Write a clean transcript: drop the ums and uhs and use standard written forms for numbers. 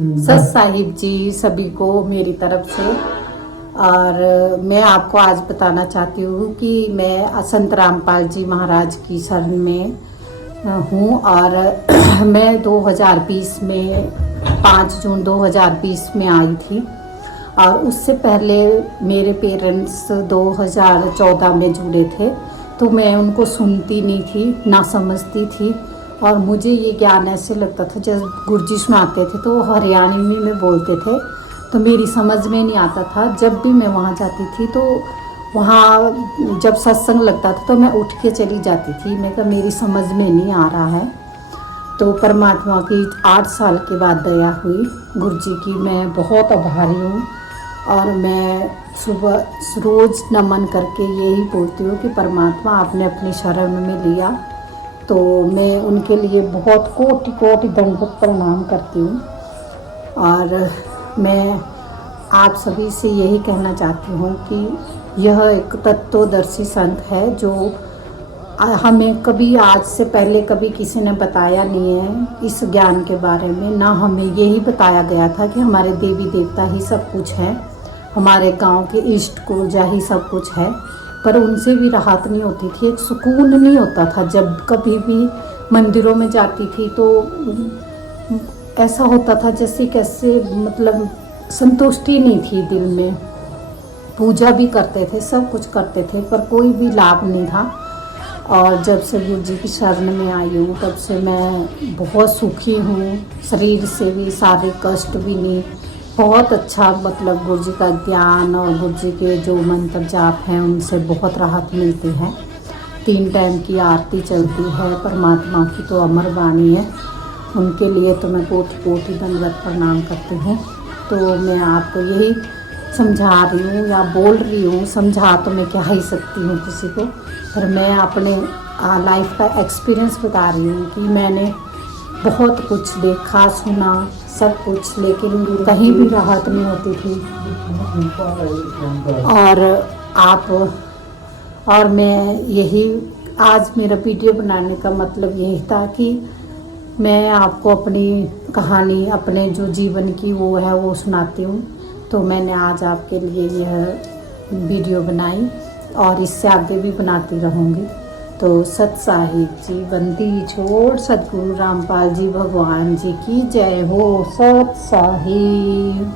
सत साहिब जी सभी को मेरी तरफ से। और मैं आपको आज बताना चाहती हूँ कि मैं संत रामपाल जी महाराज की शरण में हूँ। और मैं 2020 में 5 जून 2020 में आई थी। और उससे पहले मेरे पेरेंट्स 2014 में जुड़े थे, तो मैं उनको सुनती नहीं थी, ना समझती थी। और मुझे ये ज्ञान ऐसे लगता था, जब गुरुजी सुनाते थे तो हरियाणवी में बोलते थे, तो मेरी समझ में नहीं आता था। जब भी मैं वहाँ जाती थी तो वहाँ जब सत्संग लगता था तो मैं उठ के चली जाती थी। मैं कहा मेरी समझ में नहीं आ रहा है। तो परमात्मा की 8 साल के बाद दया हुई गुरुजी की, मैं बहुत आभारी हूँ। और मैं सुबह रोज़ नमन करके यही बोलती हूँ कि परमात्मा आपने अपनी शरण में लिया, तो मैं उनके लिए बहुत कोटि कोटि दंडवत प्रणाम करती हूँ। और मैं आप सभी से यही कहना चाहती हूँ कि यह एक तत्वदर्शी संत है, जो हमें कभी आज से पहले कभी किसी ने बताया नहीं है इस ज्ञान के बारे में। ना हमें यही बताया गया था कि हमारे देवी देवता ही सब कुछ है, हमारे गांव के इष्ट पूजा ही सब कुछ है। पर उनसे भी राहत नहीं होती थी, एक सुकून नहीं होता था। जब कभी भी मंदिरों में जाती थी तो ऐसा होता था जैसे कैसे मतलब संतुष्टि नहीं थी दिल में। पूजा भी करते थे, सब कुछ करते थे, पर कोई भी लाभ नहीं था। और जब से गुरु जी की शरण में आई हूँ तब से मैं बहुत सुखी हूँ, शरीर से भी, शारीरिक कष्ट भी नहीं। बहुत अच्छा मतलब गुरु जी का ज्ञान और गुरु जी के जो मंत्र जाप हैं उनसे बहुत राहत मिलती है। 3 टाइम की आरती चलती है, परमात्मा की तो अमर वाणी है, उनके लिए तो मैं कोटि कोटि दंडवत प्रणाम करती हूँ। तो मैं आपको यही समझा रही हूँ या बोल रही हूँ, समझा तो मैं क्या ही सकती हूँ किसी को, पर मैं अपने लाइफ का एक्सपीरियंस बता रही हूँ कि मैंने बहुत कुछ देखा सुना सब कुछ, लेकिन कहीं भी राहत नहीं होती थी। और मैं यही आज मेरा वीडियो बनाने का मतलब यही था कि मैं आपको अपनी कहानी, अपने जो जीवन की वो है वो सुनाती हूँ। तो मैंने आज आपके लिए यह वीडियो बनाई और इससे आगे भी बनाती रहूँगी। तो सत साहिब जी बंदी छोड़, सतगुरु रामपाल जी भगवान जी की जय हो। सत साहिब।